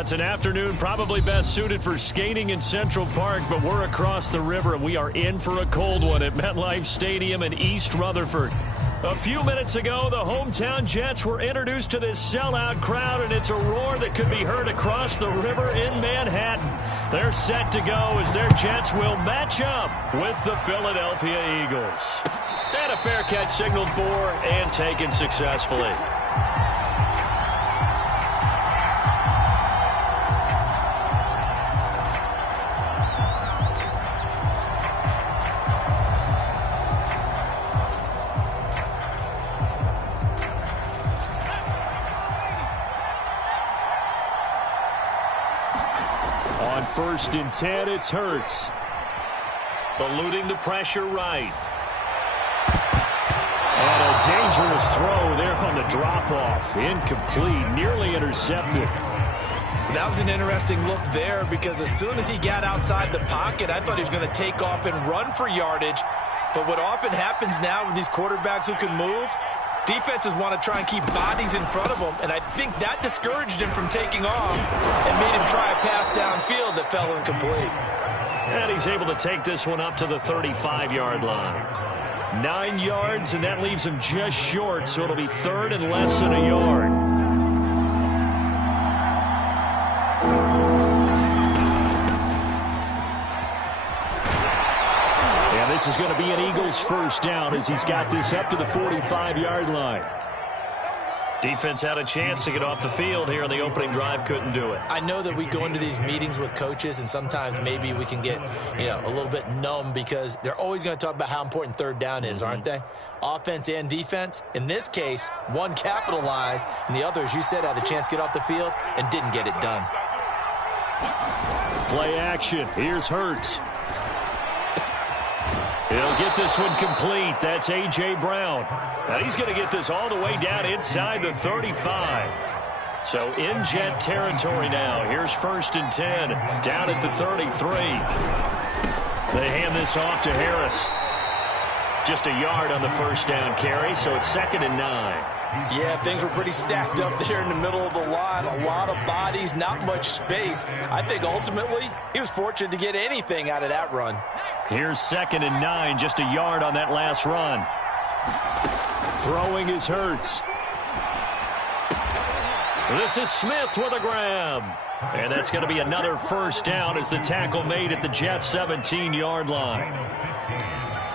It's an afternoon probably best suited for skating in Central Park, but we're across the river and we are in for a cold one at MetLife Stadium in East Rutherford. A few minutes ago, the hometown Jets were introduced to this sellout crowd, and it's a roar that could be heard across the river in Manhattan. They're set to go as their Jets will match up with the Philadelphia Eagles. And a fair catch signaled for and taken successfully. On 1st and 10, it's Hurts. Eluding the pressure right. And a dangerous throw there on the drop-off. Incomplete, nearly intercepted. That was an interesting look there because as soon as he got outside the pocket, I thought he was going to take off and run for yardage. But what often happens now with these quarterbacks who can move, defenses want to try and keep bodies in front of them, and I think that discouraged him from taking off and made him try a pass downfield that fell incomplete. And he's able to take this one up to the 35-yard line. 9 yards, and that leaves him just short, so it'll be 3rd and less than a yard. And this is going to be an Eagles first down as he's got this up to the 45-yard line. Defense had a chance to get off the field here in the opening drive, couldn't do it. I know that we go into these meetings with coaches, and sometimes maybe we can get, a little bit numb because they're always going to talk about how important 3rd down is, aren't they? Offense and defense. In this case, one capitalized, and the other, as you said, had a chance to get off the field and didn't get it done. Play action. Here's Hurts. He'll get this one complete. That's A.J. Brown. Now he's going to get this all the way down inside the 35. So in Jet territory now. Here's 1st and 10. Down at the 33. They hand this off to Harris. Just a yard on the first down carry, so it's 2nd and 9. Yeah, things were pretty stacked up there in the middle of the line. A lot of bodies, not much space. I think ultimately he was fortunate to get anything out of that run. Here's 2nd and 9, just a yard on that last run. Throwing is Hurts. This is Smith with a grab. And that's going to be another first down as the tackle made at the Jets' 17-yard line.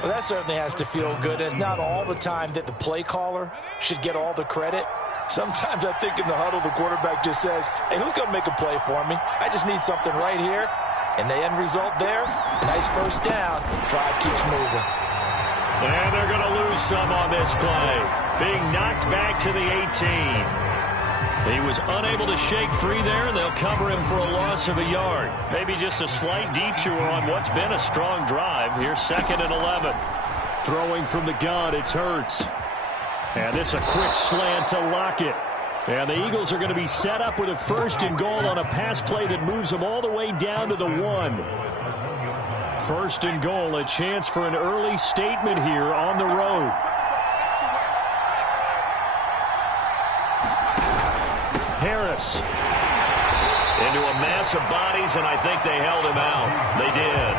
Well, that certainly has to feel good. It's not all the time that the play caller should get all the credit. Sometimes I think in the huddle, the quarterback just says, hey, who's going to make a play for me? I just need something right here. And the end result there, nice first down. Drive keeps moving. And they're going to lose some on this play. Being knocked back to the 18. He was unable to shake free there, and they'll cover him for a loss of a yard. Maybe just a slight detour on what's been a strong drive. Here's 2nd and 11. Throwing from the gun, it's Hurts. And this a quick slant to Lockett. And the Eagles are going to be set up with a 1st and goal on a pass play that moves them all the way down to the 1. 1st and goal, a chance for an early statement here on the road. Harris into a mass of bodies, and I think they held him out. They did.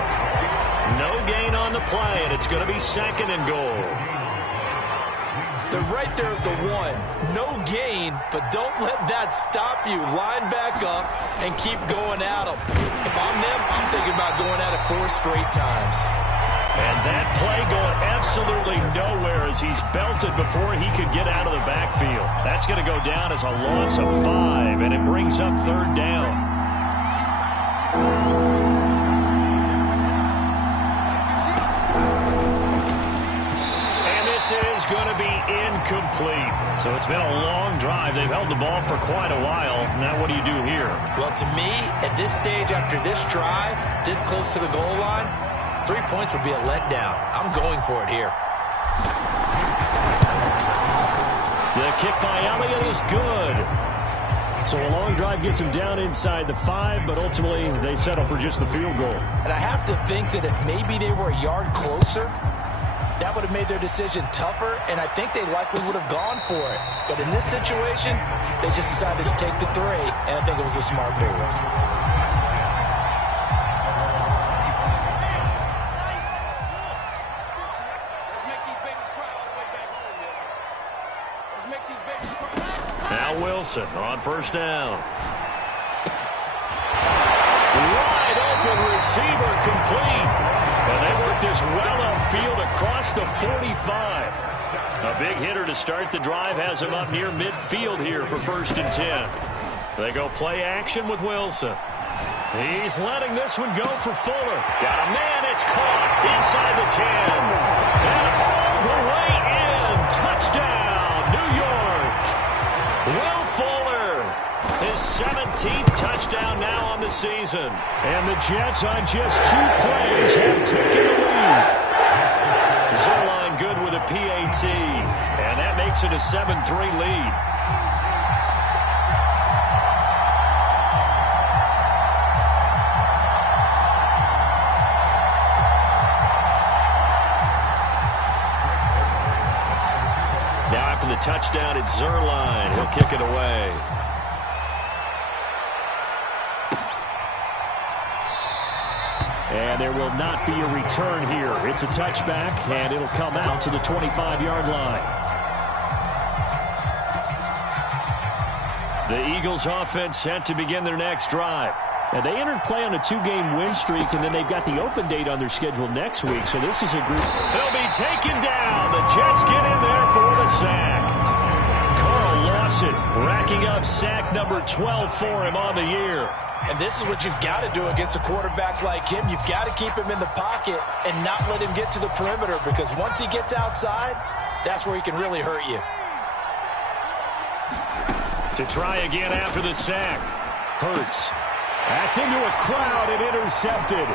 No gain on the play, and it's going to be 2nd and goal. They're right there at the 1. No gain, but don't let that stop you. Line back up and keep going at them. If I'm them, I'm thinking about going at it 4 straight times. And that play going absolutely nowhere as he's belted before he could get out of the backfield. That's going to go down as a loss of 5, and it brings up 3rd down. And this is going to be incomplete. So it's been a long drive. They've held the ball for quite a while. Now what do you do here? Well, to me, at this stage after this drive, this close to the goal line, 3 points would be a letdown. I'm going for it here. The kick by Elliott is good. So a long drive gets him down inside the 5, but ultimately they settle for just the field goal. And I have to think that if maybe they were a yard closer, that would have made their decision tougher, and I think they likely would have gone for it. But in this situation, they just decided to take the 3, and I think it was a smart move. Now Wilson on first down. Wide open receiver complete. And they work this well upfield across the 45. A big hitter to start the drive has him up near midfield here for 1st and 10. They go play action with Wilson. He's letting this one go for Fuller. Got a man, it's caught inside the 10. And all the way in. Touchdown, New York. Will Fuller, his 17th touchdown now on the season. And the Jets on just 2 plays have taken the lead. Zerline good with a PAT. And that makes it a 7-3 lead. Now after the touchdown, it's Zerline. He'll kick it away. And there will not be a return here. It's a touchback, and it'll come out to the 25-yard line. The Eagles offense set to begin their next drive. And they entered play on a 2-game win streak, and then they've got the open date on their schedule next week. So this is a group. They'll be taken down. The Jets get in there for the sack. Carl Lawson racking up sack number 12 for him on the year. And this is what you've got to do against a quarterback like him. You've got to keep him in the pocket and not let him get to the perimeter, because once he gets outside, that's where he can really hurt you. To try again after the sack. Hurts. That's into a crowd and intercepted.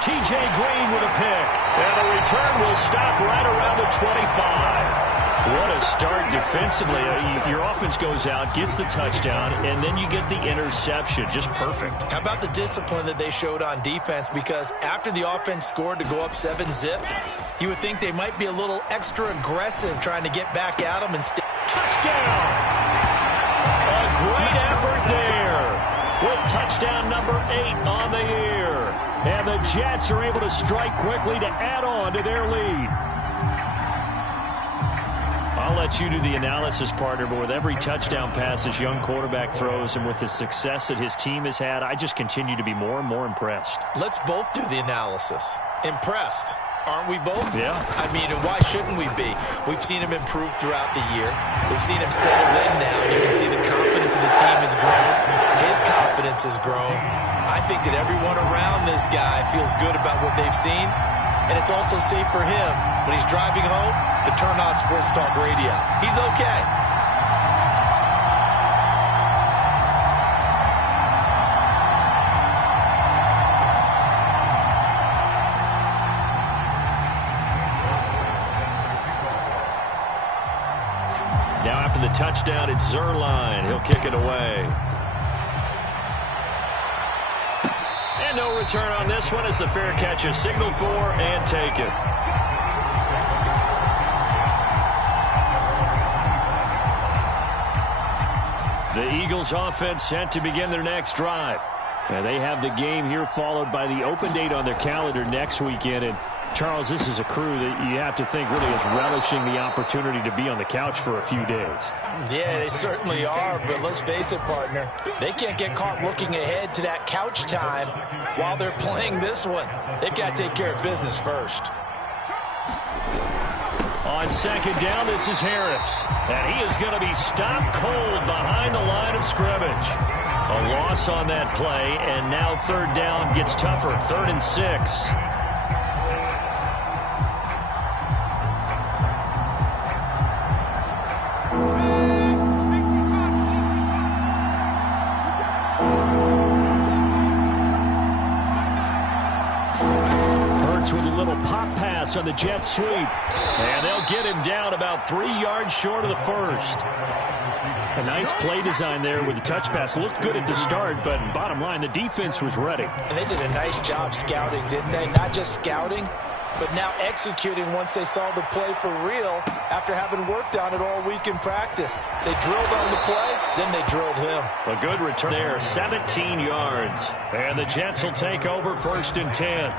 T.J. Green with a pick. And the return will stop right around the 25. What a start defensively. Your offense goes out, gets the touchdown, and then you get the interception. Just perfect. How about the discipline that they showed on defense? Because after the offense scored to go up 7-zip, you would think they might be a little extra aggressive trying to get back at them and touchdown! A great effort there with touchdown number 8 on the year. And the Jets are able to strike quickly to add on to their lead. I'll let you do the analysis, partner, but with every touchdown pass this young quarterback throws and with the success that his team has had, I just continue to be more and more impressed. Let's both do the analysis. Impressed. Aren't we both? Yeah. I mean, and why shouldn't we be? We've seen him improve throughout the year. We've seen him settle in now, and you can see the confidence of the team has grown. His confidence has grown. I think that everyone around this guy feels good about what they've seen, and it's also safe for him when he's driving home to turn on Sports Talk Radio. He's okay. Now after the touchdown, it's Zerline. He'll kick it away. And no return on this one as the fair catch is signaled for and taken. The Eagles offense set to begin their next drive. And they have the game here followed by the open date on their calendar next weekend. And Charles, this is a crew that you have to think really is relishing the opportunity to be on the couch for a few days. Yeah, they certainly are, but let's face it, partner. They can't get caught looking ahead to that couch time while they're playing this one. They've got to take care of business first. On second down, this is Harris. And he is going to be stopped cold behind the line of scrimmage. A loss on that play, and now third down gets tougher. 3rd and 6. With a little pop pass on the jet sweep. And they'll get him down about 3 yards short of the first. A nice play design there with the touch pass. Looked good at the start, but bottom line, the defense was ready. And they did a nice job scouting, didn't they? Not just scouting, but now executing once they saw the play for real after having worked on it all week in practice. They drilled on the play, then they drilled him. A good return there, 17 yards. And the Jets will take over 1st and 10.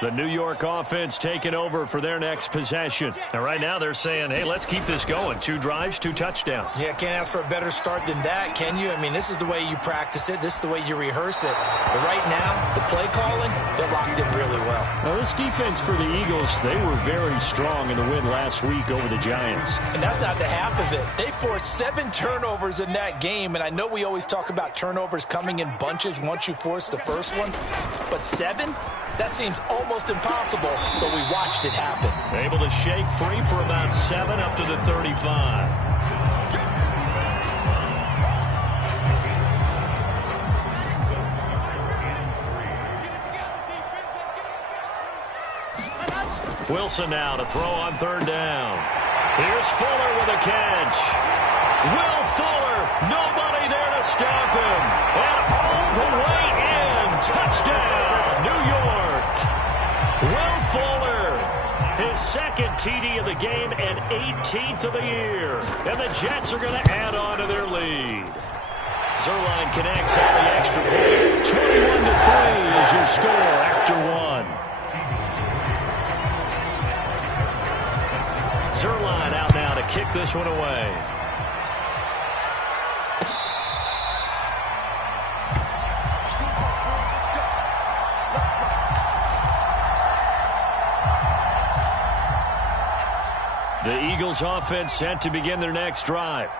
The New York offense taking over for their next possession. And right now they're saying, hey, let's keep this going. 2 drives, 2 touchdowns. Yeah, can't ask for a better start than that, can you? I mean, this is the way you practice it. This is the way you rehearse it. But right now, the play calling, they're locked in really well. Now, this defense for the Eagles, they were very strong in the win last week over the Giants. And that's not the half of it. They forced 7 turnovers in that game. And I know we always talk about turnovers coming in bunches once you force the first one. But 7? That seems almost impossible, but we watched it happen. Able to shake free for about 7 up to the 35. Wilson now to throw on 3rd down. Here's Fuller with a catch. Will Fuller, nobody there to stop him. And all the way in. Touchdown, New York. Will Fuller, his 2nd TD of the game and 18th of the year. And the Jets are going to add on to their lead. Zerline connects on the extra point. 21-3 is your score after 1. Zerline out now to kick this one away. The Eagles offense set to begin their next drive.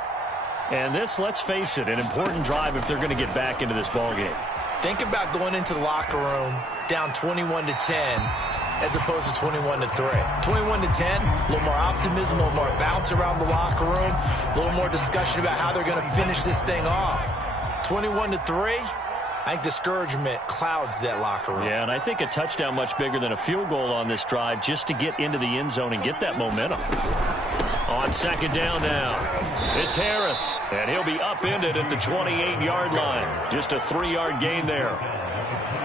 And this, let's face it, an important drive if they're going to get back into this ballgame. Think about going into the locker room down 21-10 as opposed to 21-3. 21-10, a little more optimism, a little more bounce around the locker room, a little more discussion about how they're going to finish this thing off. 21-3, I think discouragement clouds that locker room. Yeah, and I think a touchdown much bigger than a field goal on this drive just to get into the end zone and get that momentum. On 2nd down now, it's Harris, and he'll be upended at the 28-yard line. Just a 3-yard gain there.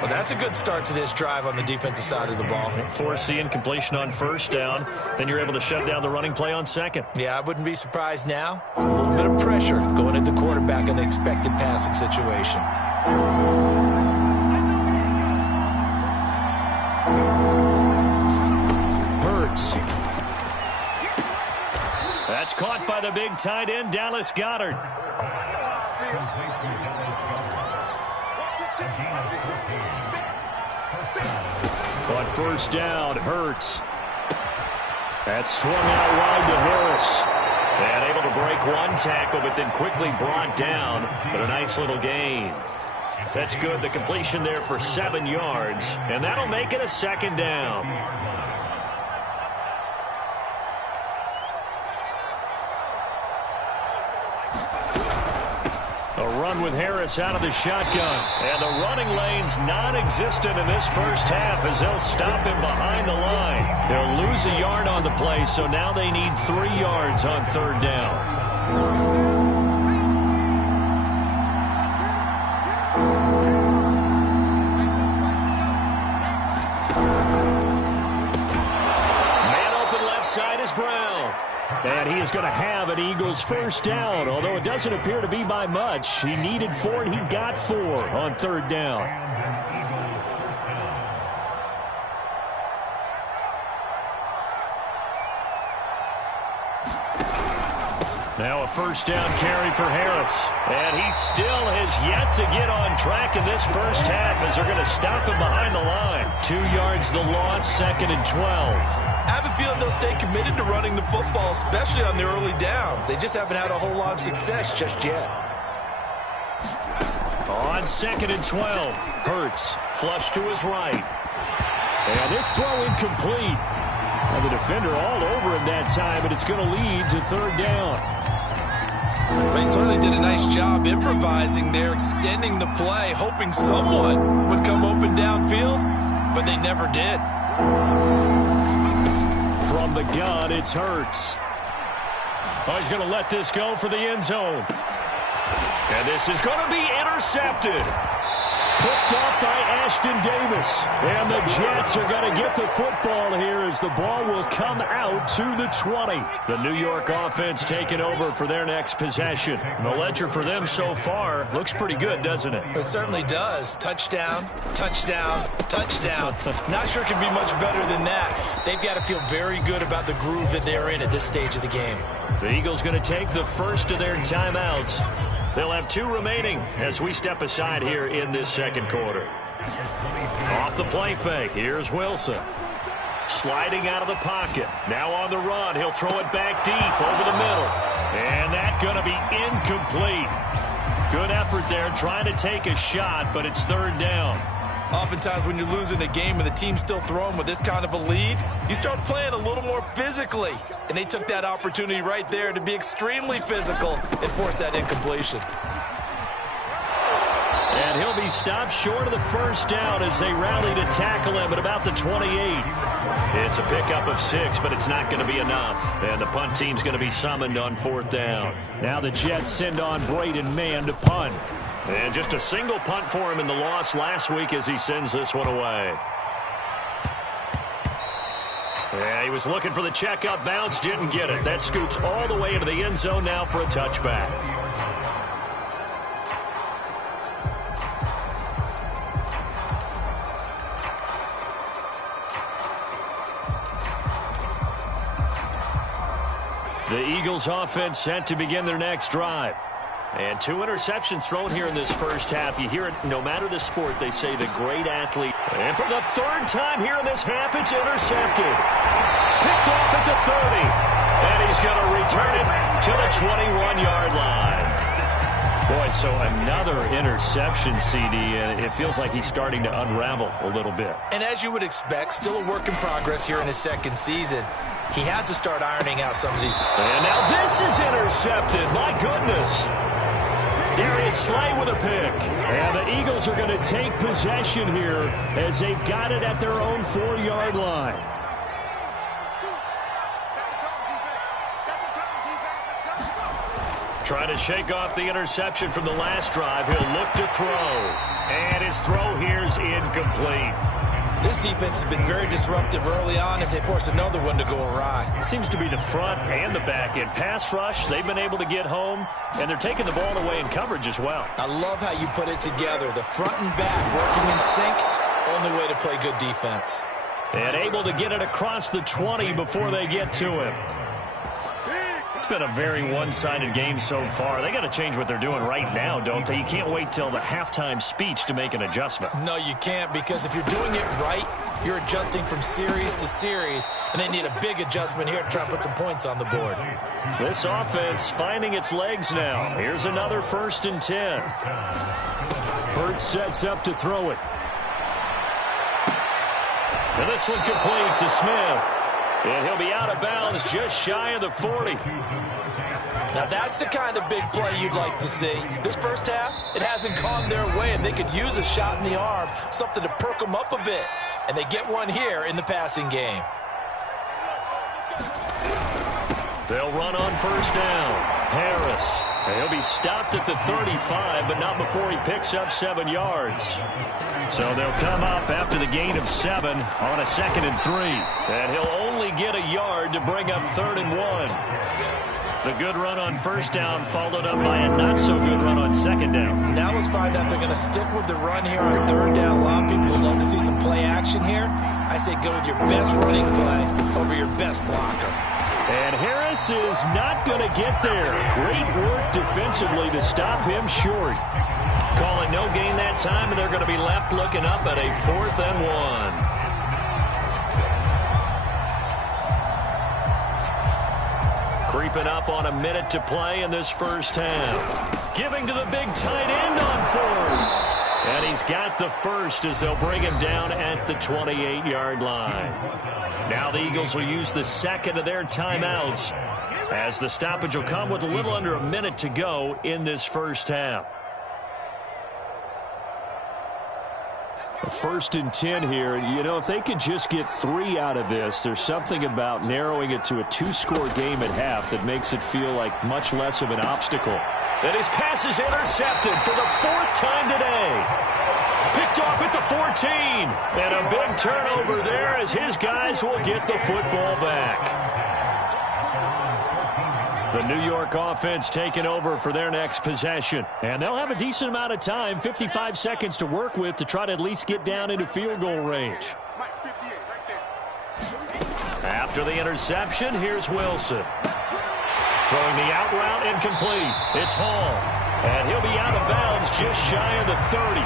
Well, that's a good start to this drive on the defensive side of the ball. Force the incompletion on 1st down. Then you're able to shut down the running play on 2nd. Yeah, I wouldn't be surprised now. A little bit of pressure going at the quarterback in the expected passing situation. Hurts. That's caught by the big tight end, Dallas Goedert. On 1st down, Hurts. That's swung out wide to Harris. And able to break 1 tackle, but then quickly brought down. But a nice little gain. That's good. The completion there for 7 yards. And that'll make it a 2nd down. A run with Harris out of the shotgun. And the running lane's non-existent in this first half as they'll stop him behind the line. They'll lose a yard on the play, so now they need 3 yards on 3rd down. And he is going to have an Eagles 1st down, although it doesn't appear to be by much. He needed 4, and he got 4 on 3rd down. Now a 1st down carry for Harris. And he still has yet to get on track in this first half as they're going to stop him behind the line. 2 yards the loss, 2nd and 12. I have a feeling they'll stay committed to running the football, especially on their early downs. They just haven't had a whole lot of success just yet. On 2nd and 12, Hurts flush to his right. And this throw incomplete. And the defender all over him that time, but it's going to lead to 3rd down. They certainly did a nice job improvising there, extending the play, hoping someone would come open downfield, but they never did. From the gun, it's Hurts. Oh, he's going to let this go for the end zone. And this is going to be intercepted. Picked up by Ashton Davis. And the Jets are going to get the football here as the ball will come out to the 20. The New York offense taking over for their next possession. The ledger for them so far looks pretty good, doesn't it? It certainly does. Touchdown, touchdown, touchdown. Not sure it can be much better than that. They've got to feel very good about the groove that they're in at this stage of the game. The Eagles going to take the first of their timeouts. They'll have 2 remaining as we step aside here in this second quarter. Off the play fake, here's Wilson. Sliding out of the pocket. Now on the run, he'll throw it back deep over the middle. And that's going to be incomplete. Good effort there trying to take a shot, but it's third down. Oftentimes when you're losing a game and the team's still throwing with this kind of a lead, you start playing a little more physically. And they took that opportunity right there to be extremely physical and force that incompletion. And he'll be stopped short of the first down as they rally to tackle him at about the 28. It's a pickup of 6, but it's not going to be enough. And the punt team's going to be summoned on 4th down. Now the Jets send on Braden Mann to punt. And just a single punt for him in the loss last week as he sends this one away. Yeah, he was looking for the checkup bounce, didn't get it. That scoots all the way into the end zone now for a touchback. The Eagles offense set to begin their next drive. And 2 interceptions thrown here in this first half. You hear it no matter the sport, they say the great athlete. And for the 3rd time here in this half, it's intercepted. Picked off at the 30. And he's going to return it to the 21-yard line. Boy, so another interception, CD, and it feels like he's starting to unravel a little bit. And as you would expect, still a work in progress here in his second season. He has to start ironing out some of these. And now this is intercepted. My goodness. Darius Slay with a pick. And the Eagles are going to take possession here as they've got it at their own 4-yard line. Trying to shake off the interception from the last drive. He'll look to throw. And his throw here's incomplete. This defense has been very disruptive early on as they force another one to go awry. It seems to be the front and the back end. Pass rush, they've been able to get home, and they're taking the ball away in coverage as well. I love how you put it together. The front and back working in sync, only way to play good defense. And able to get it across the 20 before they get to him. It's been a very one-sided game so far. They got to change what they're doing right now, don't they? You can't wait till the halftime speech to make an adjustment. No, you can't, because if you're doing it right, you're adjusting from series to series, and they need a big adjustment here to try and put some points on the board. This offense finding its legs now. Here's another 1st and 10. Hurts sets up to throw it. And this one complete to Smith. And he'll be out of bounds just shy of the 40. Now that's the kind of big play you'd like to see. This first half, it hasn't gone their way, and they could use a shot in the arm, something to perk them up a bit. And they get one here in the passing game. They'll run on 1st down. Harris. And he'll be stopped at the 35, but not before he picks up 7 yards. So they'll come up after the gain of 7 on a 2nd and 3. And he'll only get a yard to bring up 3rd and 1. The good run on 1st down followed up by a not-so-good run on 2nd down. Now let's find out if they're going to stick with the run here on 3rd down. A lot of people would love to see some play action here. I say go with your best running play over your best blocker. And Harris is not going to get there. Great work defensively to stop him short. Calling no gain that time, and they're going to be left looking up at a 4th and 1. Creeping up on a minute to play in this first half. Giving to the big tight end on 4th. And he's got the first as they'll bring him down at the 28-yard line. Now the Eagles will use the 2nd of their timeouts as the stoppage will come with a little under a minute to go in this first half. First and 10 here. You know, if they could just get 3 out of this, there's something about narrowing it to a 2-score game at half that makes it feel like much less of an obstacle. And his pass is intercepted for the 4th time today. Picked off at the 14. And a big turnover there as his guys will get the football back. The New York offense taking over for their next possession. And they'll have a decent amount of time, 55 seconds to work with to try to at least get down into field goal range. After the interception, here's Wilson. Throwing the out route incomplete. It's Hall. And he'll be out of bounds just shy of the 30.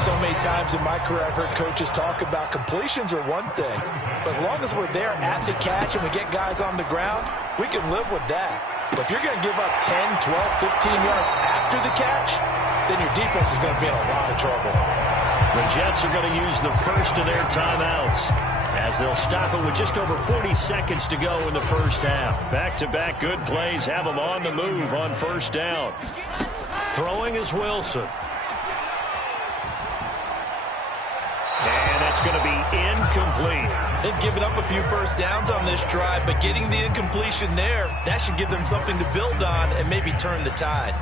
So many times in my career I've heard coaches talk about completions are one thing. But as long as we're there at the catch and we get guys on the ground, we can live with that. But if you're going to give up 10, 12, 15 yards after the catch, then your defense is going to be in a lot of trouble. The Jets are going to use the first of their timeouts as they'll stop it with just over 40 seconds to go in the first half. Back-to-back good plays have them on the move on first down. Throwing is Wilson. And that's going to be incomplete. They've given up a few first downs on this drive, but getting the incompletion there, that should give them something to build on and maybe turn the tide.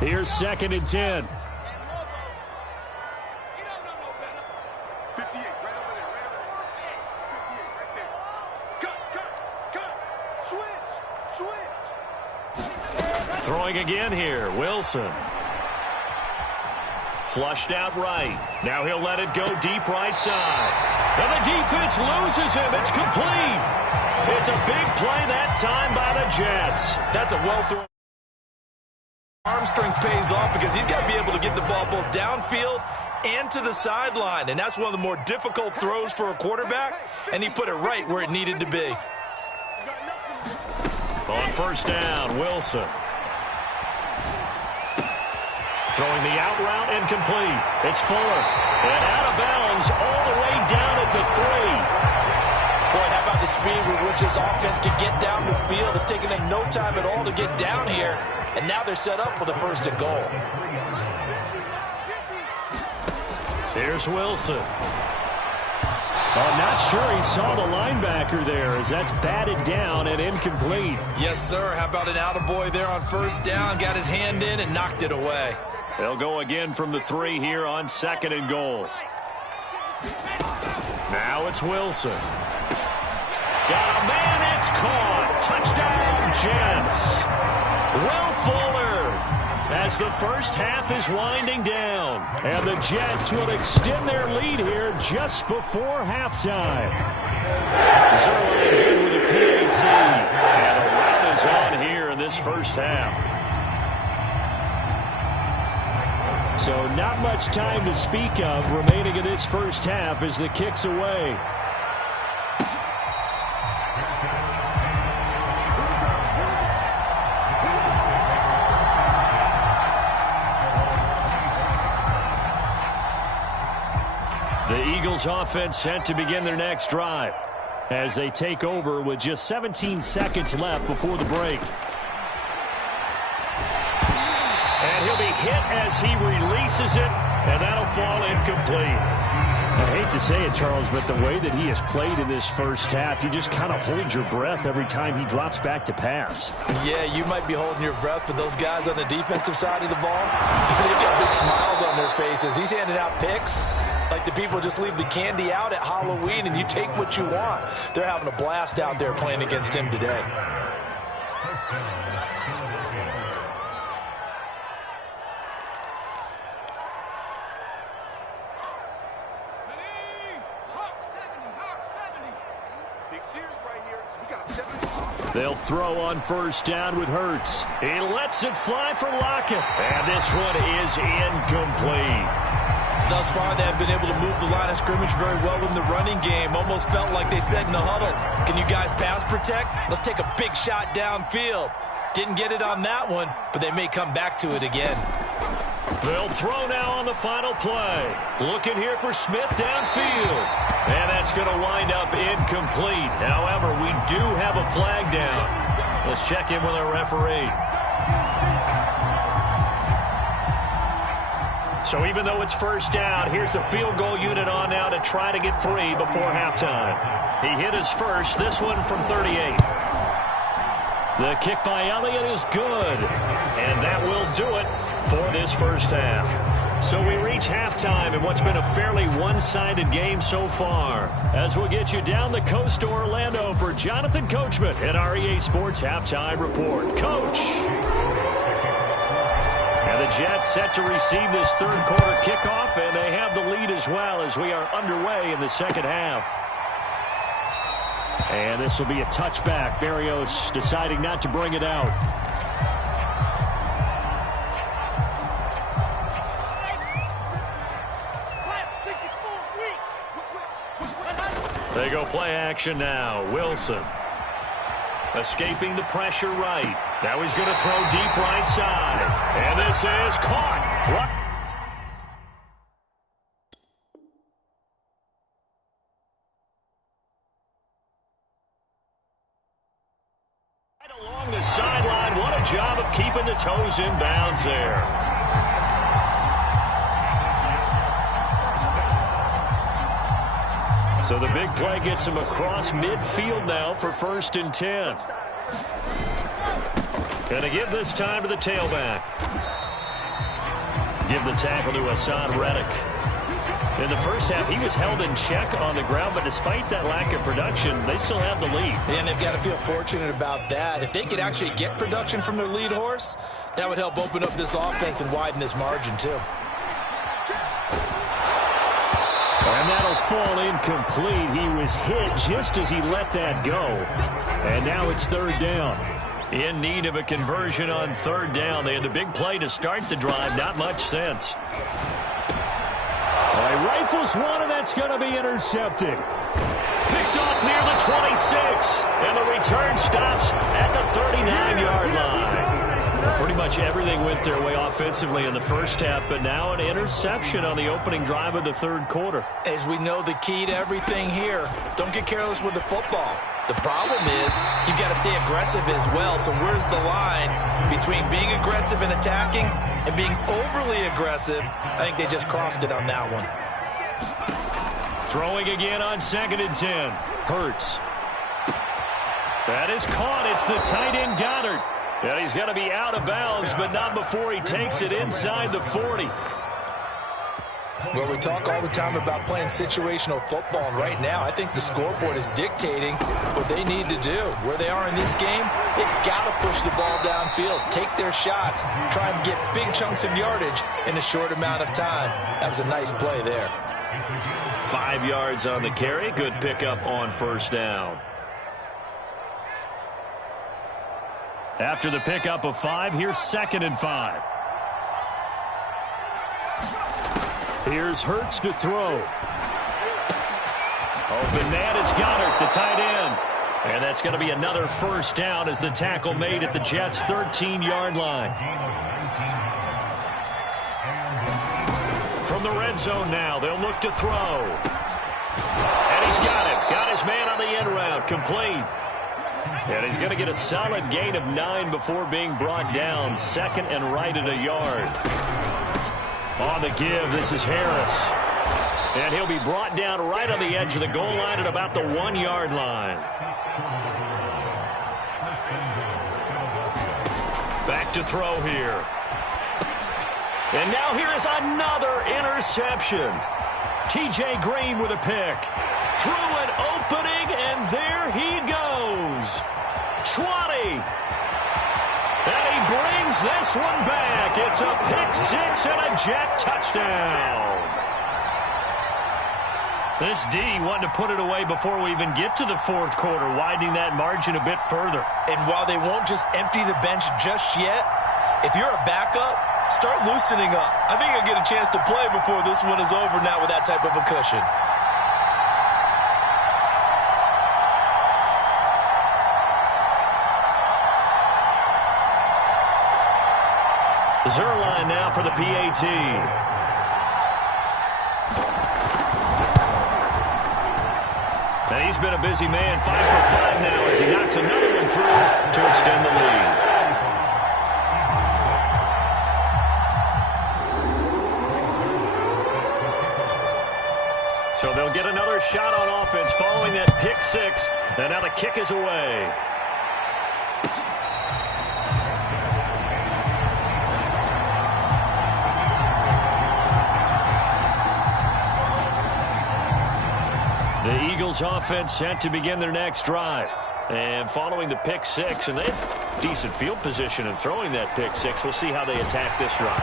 Here's 2nd and 10. Throwing again here, Wilson. Flushed out right. Now he'll let it go deep right side. And the defense loses him. It's complete. It's a big play that time by the Jets. That's a well-thrown. Arm strength pays off because he's got to be able to get the ball both downfield and to the sideline. And that's one of the more difficult throws for a quarterback. And he put it right where it needed to be. On first down, Wilson. Throwing the out route incomplete. It's Fuller. And out of bounds all the way down at the 3. Boy, how about the speed with which this offense can get down the field? It's taken them no time at all to get down here. And now they're set up for the 1st and goal. Here's Wilson. I'm not sure he saw the linebacker there as that's batted down and incomplete. Yes, sir. How about an attaboy there on first down? Got his hand in and knocked it away. They'll go again from the 3 here on 2nd and goal. Now it's Wilson. Got a man, it's caught. Touchdown, Jets. Will Fuller as the first half is winding down. And the Jets will extend their lead here just before halftime. Zerline good with a PAT. And a run is on here in this first half. So not much time to speak of remaining in this first half as the kick's away. The Eagles offense set to begin their next drive as they take over with just 17 seconds left before the break. And he'll be hit as he releases it, and that'll fall incomplete. I hate to say it, Charles, but the way that he has played in this first half, you just kind of hold your breath every time he drops back to pass. Yeah, you might be holding your breath, but those guys on the defensive side of the ball, they've got big smiles on their faces. He's handing out picks like the people just leave the candy out at Halloween and you take what you want. They're having a blast out there playing against him today. They'll throw on first down with Hurts. He lets it fly for Lockett. And this one is incomplete. Thus far, they have been able to move the line of scrimmage very well in the running game. Almost felt like they said in the huddle, can you guys pass protect? Let's take a big shot downfield. Didn't get it on that one, but they may come back to it again. They'll throw now on the final play. Looking here for Smith downfield. And that's going to wind up incomplete. However, we do have a flag down. Let's check in with our referee. So even though it's first down, here's the field goal unit on now to try to get 3 before halftime. He hit his first, this one from 38. The kick by Elliott is good, and that will do it for this first half. So we reach halftime in what's been a fairly one-sided game so far. As we'll get you down the coast to Orlando for Jonathan Coachman at our EA Sports Halftime Report. Coach! And the Jets set to receive this third quarter kickoff, and they have the lead as well as we are underway in the second half. And this will be a touchback. Berrios deciding not to bring it out. They go play action now. Wilson escaping the pressure right. Now he's going to throw deep right side. And this is caught. Right along the sideline. What a job of keeping the toes in bounds there. So the big play gets him across midfield now for 1st and 10. Going to give this time to the tailback. Give the tackle to Hassan Reddick. In the first half, he was held in check on the ground, but despite that lack of production, they still have the lead. And they've got to feel fortunate about that. If they could actually get production from their lead horse, that would help open up this offense and widen this margin, too. And that'll fall incomplete. He was hit just as he let that go. And now it's 3rd down. In need of a conversion on 3rd down. They had the big play to start the drive. Not much sense. He rifles one, and that's going to be intercepted. Picked off near the 26. And the return stops at the 39-yard line. Pretty much everything went their way offensively in the first half, but now an interception on the opening drive of the 3rd quarter. As we know, the key to everything here, don't get careless with the football. The problem is you've got to stay aggressive as well. So where's the line between being aggressive and attacking and being overly aggressive? I think they just crossed it on that one. Throwing again on 2nd and 10. Hurts. That is caught. It's the tight end Goddard. And he's going to be out of bounds, but not before he takes it inside the 40. Well, we talk all the time about playing situational football, and right now I think the scoreboard is dictating what they need to do. Where they are in this game, they've got to push the ball downfield, take their shots, try and get big chunks of yardage in a short amount of time. That was a nice play there. 5 yards on the carry. Good pickup on 1st down. After the pickup of 5, here's 2nd and 5. Here's Hurts to throw. Open man is Goddard, the tight end. And that's going to be another 1st down as the tackle made at the Jets' 13-yard line. From the red zone now, they'll look to throw. And he's got it. Got his man on the end route, complete. And he's going to get a solid gain of 9 before being brought down. 2nd and right at a yard. On the give, this is Harris. And he'll be brought down right on the edge of the goal line at about the 1-yard line. Back to throw here. And now here is another interception. T.J. Green with a pick. Through an opening, and there he goes. 20. And he brings this one back. It's a pick-6 and a Jet touchdown. This D wanted to put it away before we even get to the 4th quarter, widening that margin a bit further. And while they won't just empty the bench just yet, if you're a backup, start loosening up. I think you'll get a chance to play before this one is over now with that type of a cushion. Zerline now for the PAT. And he's been a busy man, 5 for 5 now as he knocks another one through to extend the lead. So they'll get another shot on offense following that pick six. And now the kick is away. The Eagles offense set to begin their next drive. And following the pick six, and they have decent field position in throwing that pick six. We'll see how they attack this drive.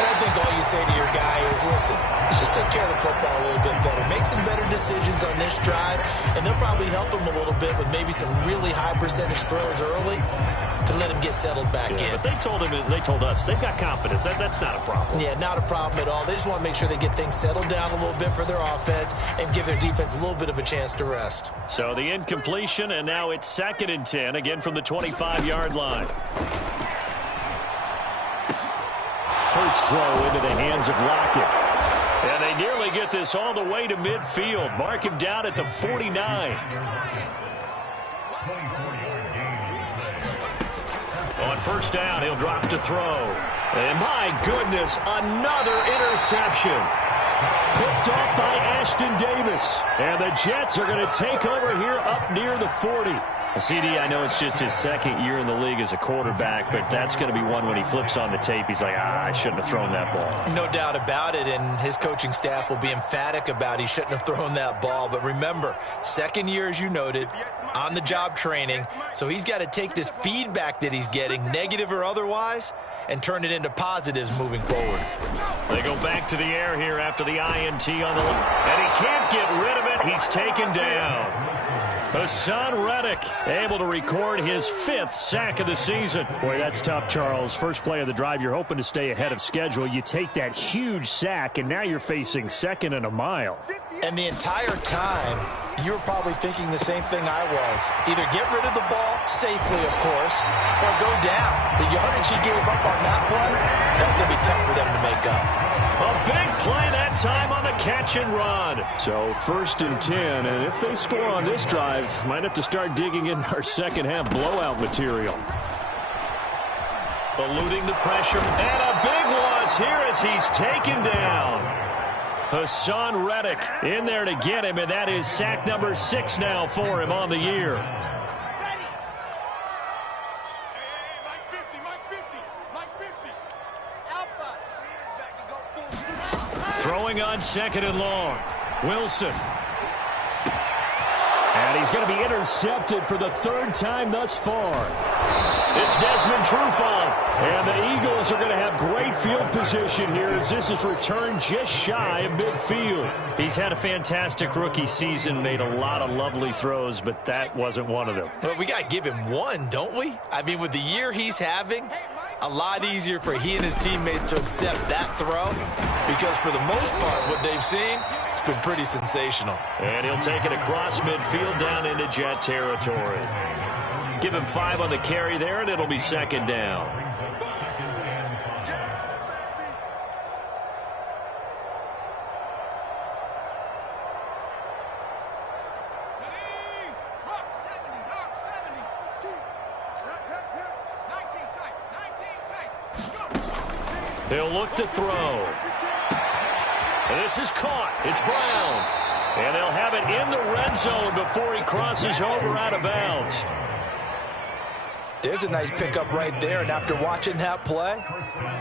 And I think all you say to your guy is, listen, let's just take care of the football a little bit better. Make some better decisions on this drive, and they'll probably help him a little bit with maybe some really high percentage throws early to let him get settled back in. But they told us they've got confidence. That's not a problem. Yeah, not a problem at all. They just want to make sure they get things settled down a little bit for their offense and give their defense a little bit of a chance to rest. So the incompletion, and now it's 2nd and 10, again from the 25-yard line. Hurts throw into the hands of Lockett. And they nearly get this all the way to midfield. Mark him down at the 49. On first down, he'll drop to throw. And my goodness, another interception. Picked off by Ashton Davis. And the Jets are going to take over here up near the 40. CD, I know it's just his 2nd year in the league as a quarterback, but that's going to be one when he flips on the tape. He's like, I shouldn't have thrown that ball. No doubt about it, and his coaching staff will be emphatic about he shouldn't have thrown that ball. But remember, 2nd year, as you noted, on-the-job training, so he's got to take this feedback that he's getting, negative or otherwise, and turn it into positives moving forward. They go back to the air here after the INT on the left, and he can't get rid of it. He's taken down. Hassan Reddick able to record his 5th sack of the season. Boy, that's tough, Charles. First play of the drive, you're hoping to stay ahead of schedule. You take that huge sack, and now you're facing 2nd and a mile. And the entire time, you were probably thinking the same thing I was. Either get rid of the ball, safely, of course, or go down. The yardage he gave up on that play, that's going to be tough for them to make up. A big play that time on the catch and run. So 1st and 10, and if they score on this drive, might have to start digging in our second half blowout material. Eluding the pressure, and a big loss here as he's taken down. Hassan Reddick in there to get him, and that is sack number 6 now for him on the year. Throwing on 2nd and long. Wilson. And he's going to be intercepted for the 3rd time thus far. It's Desmond Trufant. And the Eagles are going to have great field position here as this is returned just shy of midfield. He's had a fantastic rookie season, made a lot of lovely throws, but that wasn't one of them. Well, we got to give him one, don't we? I mean, with the year he's having, a lot easier for he and his teammates to accept that throw because for the most part, what they've seen, it's been pretty sensational. And he'll take it across midfield down into Jet territory. Give him 5 on the carry there, and it'll be 2nd down. He'll look to throw. And this is caught. It's Brown. And they'll have it in the red zone before he crosses over out of bounds. There's a nice pickup right there, and after watching that play,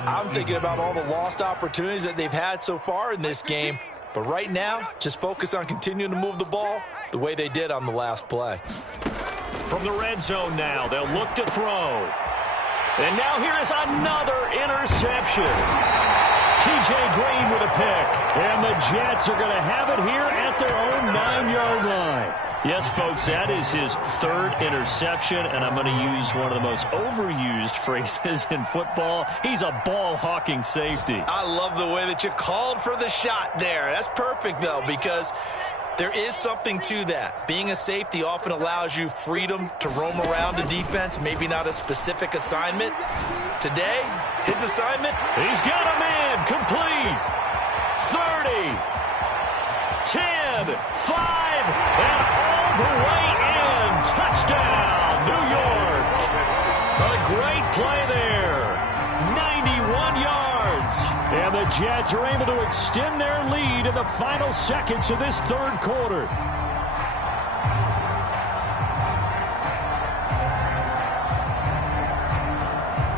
I'm thinking about all the lost opportunities that they've had so far in this game. But right now, just focus on continuing to move the ball the way they did on the last play. From the red zone now, they'll look to throw. And now here is another interception. T.J. Green with a pick. And the Jets are going to have it here at their own 9-yard line. Yes, folks, that is his 3rd interception, and I'm going to use one of the most overused phrases in football. He's a ball-hawking safety. I love the way that you called for the shot there. That's perfect, though, because there is something to that. Being a safety often allows you freedom to roam around the defense, maybe not a specific assignment. Today, his assignment, he's got a man complete. 30, 10, 5, and all the way in. Touchdown, New York. A great play there. 91 yards. And the Jets are able to extend their lead in the final seconds of this third quarter.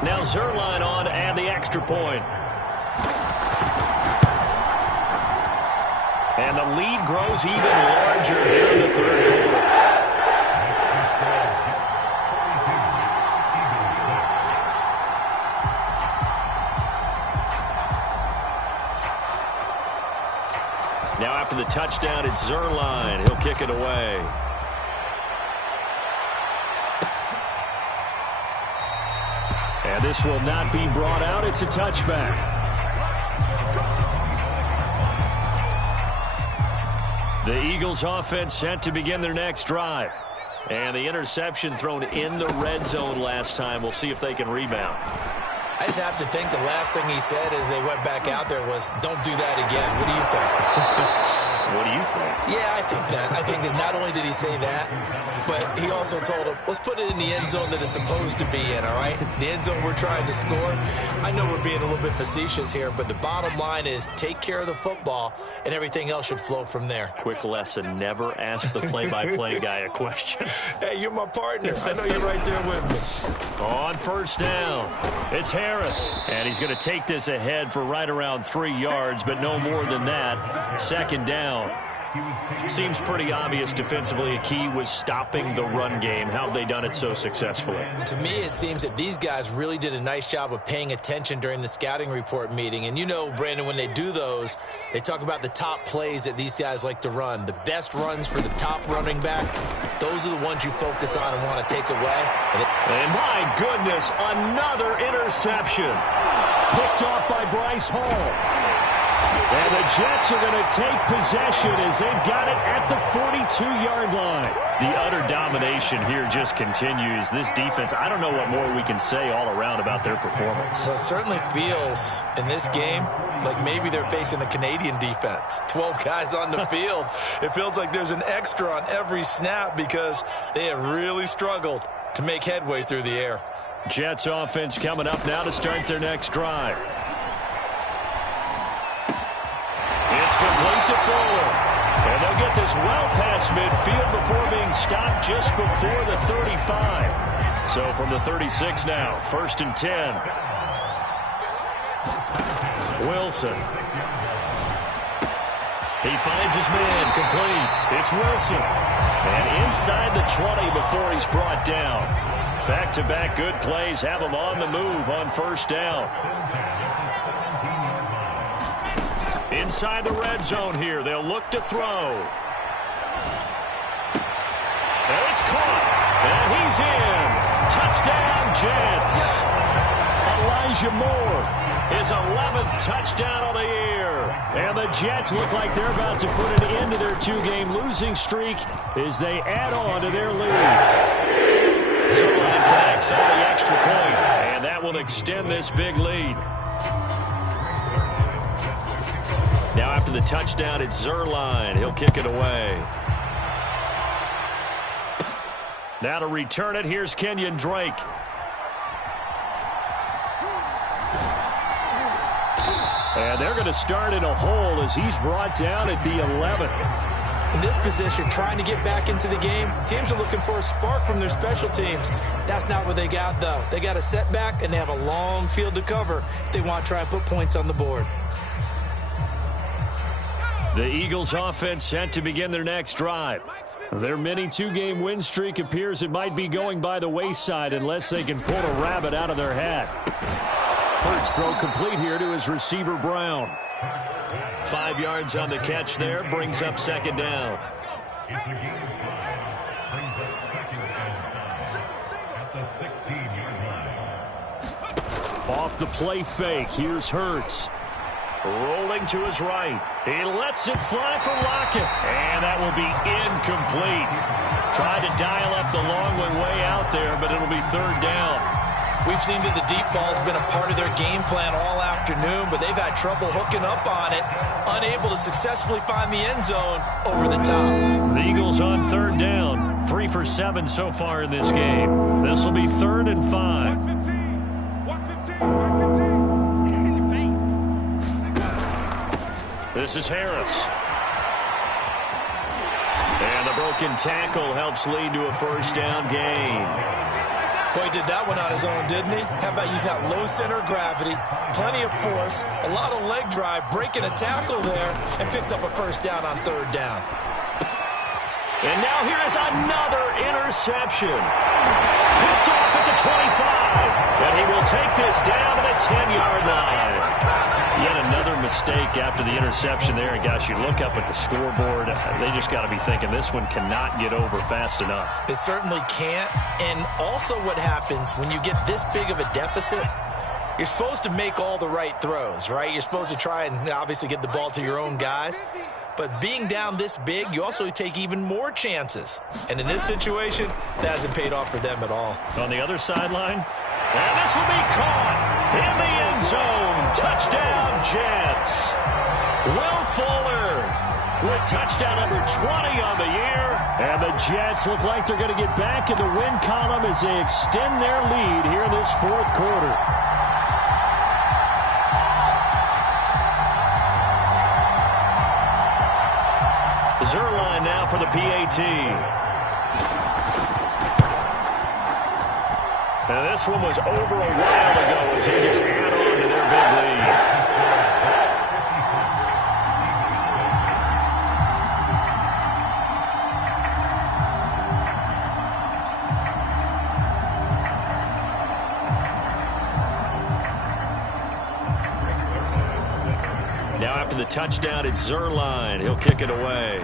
Now Zerline on to add the extra point. And the lead grows even larger here in the third quarter. Now after the touchdown, it's Zerline. He'll kick it away. And this will not be brought out. It's a touchback. The Eagles offense set to begin their next drive. And the interception thrown in the red zone last time. We'll see if they can rebound. I just have to think the last thing he said as they went back out there was, don't do that again. What do you think? What do you think? Yeah, I think that. I think that not only did he say that, but he also told him, let's put it in the end zone that it's supposed to be in, all right? The end zone we're trying to score. I know we're being a little bit facetious here, but the bottom line is take care of the football, and everything else should flow from there. Quick lesson, never ask the play-by-play guy a question. Hey, you're my partner. I know you're right there with me. On first down, it's Harris. And he's going to take this ahead for right around 3 yards, but no more than that. Second down. Seems pretty obvious defensively a key was stopping the run game. How have they done it so successfully? To me, it seems that these guys really did a nice job of paying attention during the scouting report meeting. And you know, Brandon, when they do those, they talk about the top plays that these guys like to run. The best runs for the top running back, those are the ones you focus on and want to take away. And my goodness, another interception. Picked off by Bryce Hall. And the Jets are going to take possession as they've got it at the 42-yard line. The utter domination here just continues. This defense, I don't know what more we can say all around about their performance. Well, it certainly feels in this game like maybe they're facing a Canadian defense. 12 guys on the field. It feels like there's an extra on every snap because they have really struggled to make headway through the air. Jets offense coming up now to start their next drive. It's complete to Fuller. And they'll get this well past midfield before being stopped just before the 35. So from the 36 now, 1st and 10. Wilson. He finds his man, complete. It's Wilson. And inside the 20 before he's brought down. Back-to-back good plays have him on the move on first down. Inside the red zone here. They'll look to throw. And it's caught. And he's in. Touchdown, Jets. Elijah Moore, his 11th touchdown of the year. And the Jets look like they're about to put an end to their 2-game losing streak as they add on to their lead. Zerline connects on the extra point, and that will extend this big lead. Now after the touchdown, it's Zerline. He'll kick it away. Now to return it, here's Kenyon Drake. And they're going to start in a hole as he's brought down at the 11th. In this position, trying to get back into the game, teams are looking for a spark from their special teams. That's not what they got, though. They got a setback, and they have a long field to cover if they want to try and put points on the board. The Eagles offense set to begin their next drive. Their mini 2-game win streak appears it might be going by the wayside unless they can pull a rabbit out of their hat. Hurts throw complete here to his receiver Brown. 5 yards on the catch there, brings up second down. Off the play fake, here's Hurts. Rolling to his right. He lets it fly for Lockett. And that will be incomplete. Tried to dial up the long way out there, but it'll be third down. We've seen that the deep ball's been a part of their game plan all afternoon, but they've had trouble hooking up on it, unable to successfully find the end zone over the top. The Eagles on third down. 3 for 7 so far in this game. This will be 3rd and 5. This is Harris. And the broken tackle helps lead to a first down gain. Boy, he did that one on his own, didn't he? How about using that low center of gravity, plenty of force, a lot of leg drive, breaking a tackle there, and picks up a first down on third down. And now here is another interception. Picked off at the 25. And he will take this down to the 10-yard line. Yet another mistake after the interception there. And gosh, you look up at the scoreboard, they just got to be thinking this one cannot get over fast enough. It certainly can't. And also what happens when you get this big of a deficit, you're supposed to make all the right throws, right? You're supposed to try and obviously get the ball to your own guys. But being down this big, you also take even more chances. And in this situation, that hasn't paid off for them at all. On the other sideline, and this will be caught in the end zone. Touchdown, Jets. Will Fuller with touchdown number 20 on the year. And the Jets look like they're going to get back in the win column as they extend their lead here in this fourth quarter. Zerline now for the PAT. Now this one was over a while ago as they just add on to their big lead. Now after the touchdown, it's Zerline. He'll kick it away.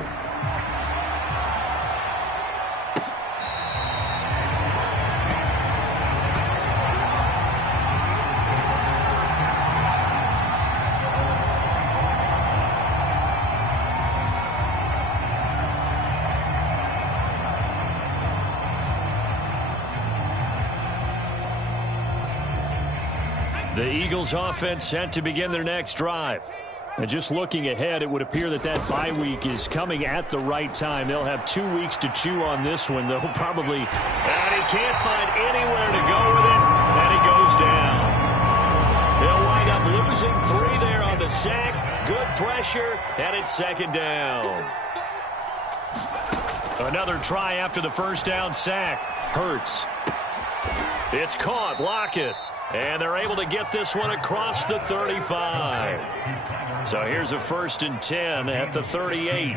The Eagles offense set to begin their next drive. And just looking ahead, it would appear that bye week is coming at the right time. They'll have 2 weeks to chew on this one, though, probably. And he can't find anywhere to go with it, and he goes down. They'll wind up losing 3 there on the sack. Good pressure, and it's second down. Another try after the first down sack. Hurts. It's caught. Lockett. And they're able to get this one across the 35. So here's a 1st and 10 at the 38.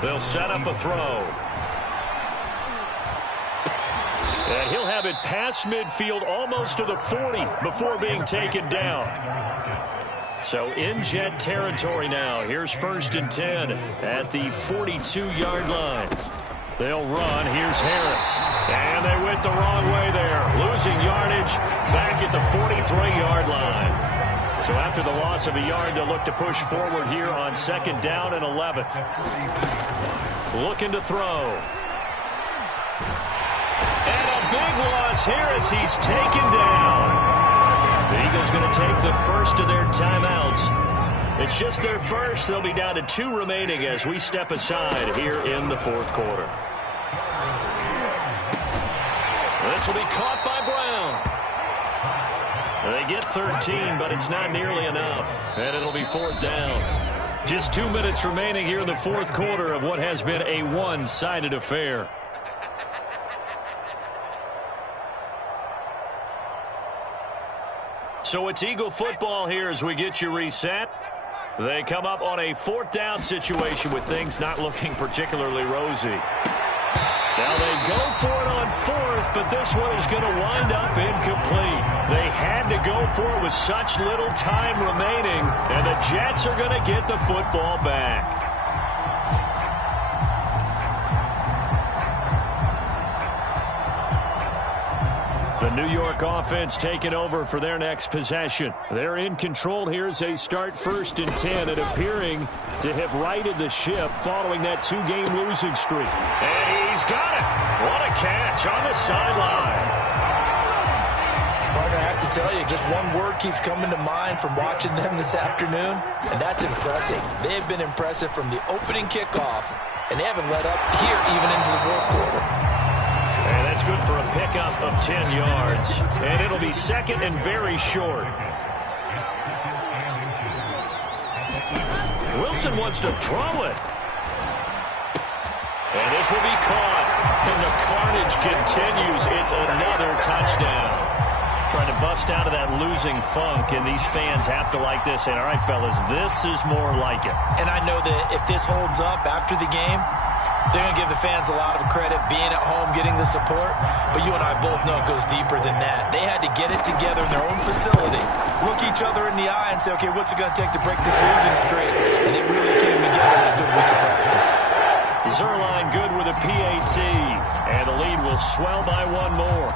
They'll set up a throw. And he'll have it past midfield almost to the 40 before being taken down. So in Jet territory now. Here's 1st and 10 at the 42-yard line. They'll run. Here's Harris. And they went the wrong way there. Losing yardage back at the 43-yard line. So after the loss of a yard, they'll look to push forward here on 2nd down and 11. Looking to throw. And a big loss here as he's taken down. The Eagles going to take the first of their timeouts. It's just their first. They'll be down to 2 remaining as we step aside here in the fourth quarter. This will be caught by Brown. They get 13, but it's not nearly enough. And it'll be 4th down. Just 2 minutes remaining here in the fourth quarter of what has been a one-sided affair. So it's Eagle football here as we get you reset. They come up on a 4th down situation with things not looking particularly rosy. Now they go for it on 4th, but this one is going to wind up incomplete. They had to go for it with such little time remaining, and the Jets are going to get the football back. The New York offense taking over for their next possession. They're in control here as they start 1st and 10 and appearing to have righted the ship following that 2-game losing streak. And he's got it. What a catch on the sideline. Partner, I have to tell you, just one word keeps coming to mind from watching them this afternoon, and that's impressive. They have been impressive from the opening kickoff, and they haven't let up here even into the fourth quarter. And that's good for a pickup of 10 yards. And it'll be 2nd and very short. Wilson wants to throw it. And this will be caught. And the carnage continues. It's another touchdown. Trying to bust out of that losing funk, and these fans have to like this. And all right, fellas, this is more like it. And I know that if this holds up after the game, they're going to give the fans a lot of credit being at home, getting the support. But you and I both know it goes deeper than that. They had to get it together in their own facility, look each other in the eye and say, okay, what's it going to take to break this losing streak? And they really came together in a good week of practice. Zerline good with a PAT, and the lead will swell by one more.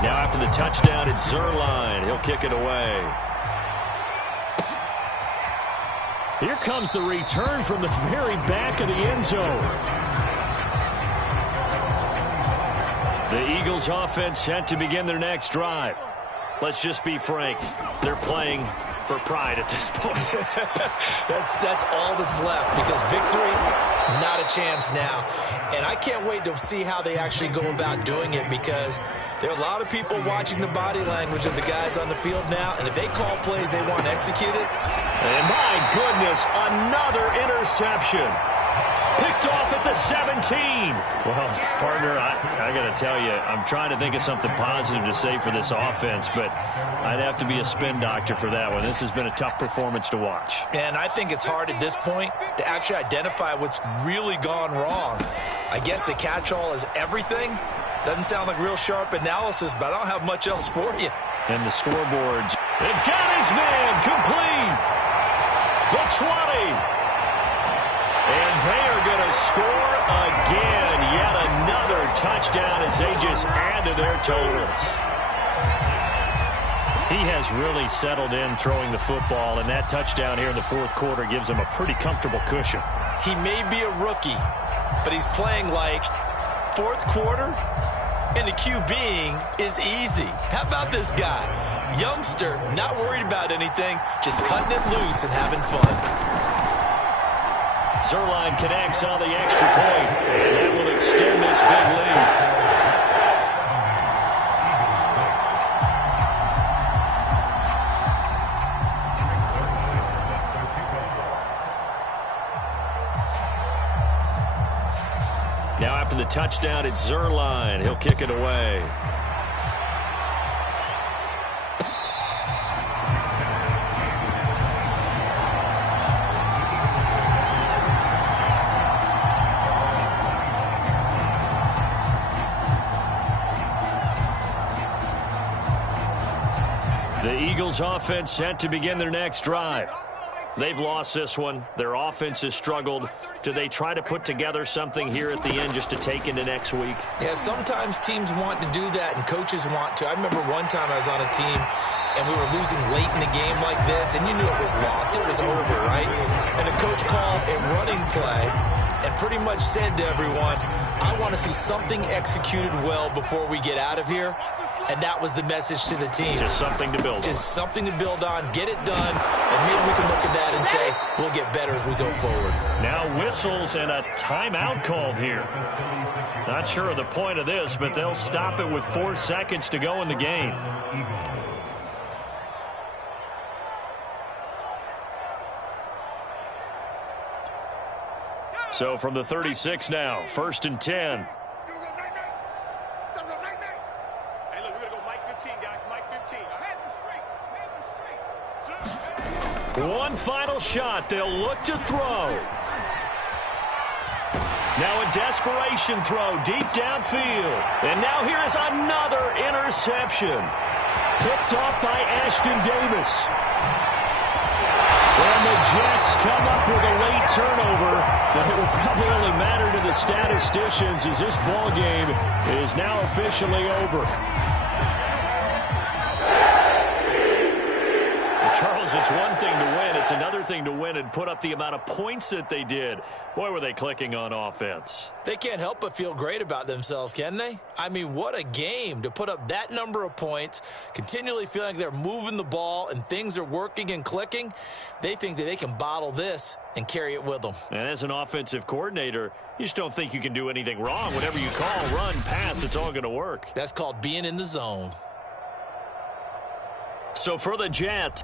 Now after the touchdown, it's Zerline. He'll kick it away. Here comes the return from the very back of the end zone. The Eagles offense set to begin their next drive. Let's just be frank. They're playing for pride at this point. That's all that's left, because victory, not a chance now. And I can't wait to see how they actually go about doing it, because there are a lot of people watching the body language of the guys on the field now, and if they call plays they want executed. And my goodness, another interception. Picked off at the 17. Well, partner, I got to tell you, I'm trying to think of something positive to say for this offense, but I'd have to be a spin doctor for that one. This has been a tough performance to watch. And I think it's hard at this point to actually identify what's really gone wrong. I guess the catch-all is everything. Doesn't sound like real sharp analysis, but I don't have much else for you. And the scoreboard. They've got his man complete. The 20. And they are going to score again. Yet another touchdown as they just add to their totals. He has really settled in throwing the football, and that touchdown here in the fourth quarter gives him a pretty comfortable cushion. He may be a rookie, but he's playing like fourth quarter, and the QBing is easy. How about this guy? Youngster, not worried about anything, just cutting it loose and having fun. Zerline connects on the extra point, and that will extend this big lead. Now after the touchdown, it's Zerline. He'll kick it away. The Eagles offense set to begin their next drive. They've lost this one. Their offense has struggled. Do they try to put together something here at the end just to take into next week? Yeah, sometimes teams want to do that and coaches want to. I remember one time I was on a team and we were losing late in the game like this, and you knew it was lost. It was over, right? And the coach called a running play and pretty much said to everyone, I want to see something executed well before we get out of here. And that was the message to the team. Just something to build on. Just something to build on, get it done, and maybe we can look at that and say, we'll get better as we go forward. Now whistles and a timeout called here. Not sure of the point of this, but they'll stop it with 4 seconds to go in the game. So from the 36 now, 1st and 10. One final shot. They'll look to throw. Now a desperation throw deep downfield. And now here is another interception. Picked off by Ashton Davis. And the Jets come up with a late turnover. But it will probably only matter to the statisticians as this ball game is now officially over. Charles, it's one thing to win. It's another thing to win and put up the amount of points that they did. Boy, were they clicking on offense. They can't help but feel great about themselves, can they? I mean, what a game to put up that number of points, continually feeling like they're moving the ball and things are working and clicking. They think that they can bottle this and carry it with them. And as an offensive coordinator, you just don't think you can do anything wrong. Whatever you call, run, pass, it's all going to work. That's called being in the zone. So for the Jets,